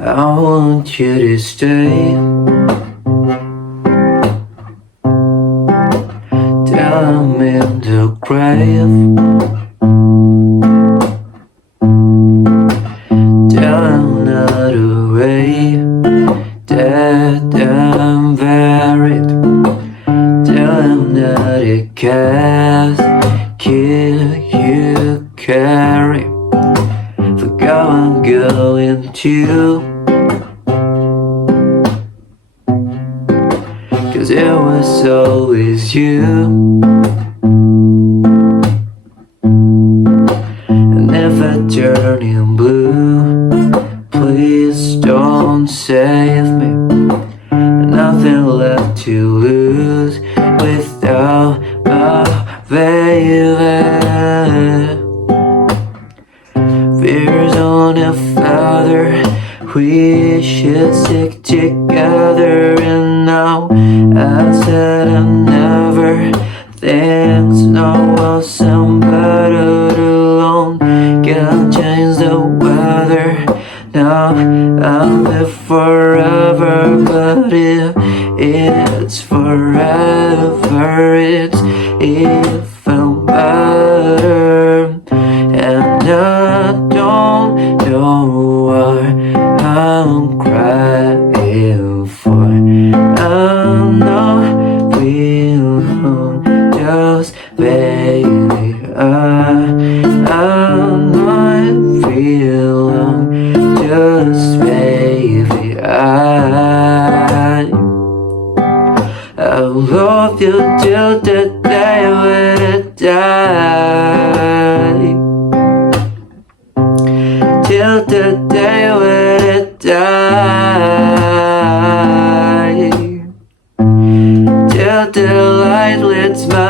I want you to stay. Till I'm in the grave. Till I'm not away. Dead and buried. Till I'm not a casket you carry. Forgot I'm going to. 'Cause it was always you. And if I turn in blue, please don't save me. Nothing left to lose without my baby. Fears on a feather, we should stick together. And now I said I never. Things no will sound better alone. Can't change the weather. Now I'll live forever, but if it's forever, it's even better. And I don't know what I'm crying for. I'm not feeling just baby. I'm not feeling just baby. I love you till the day when I die. Till the day when I die. Till the light leads my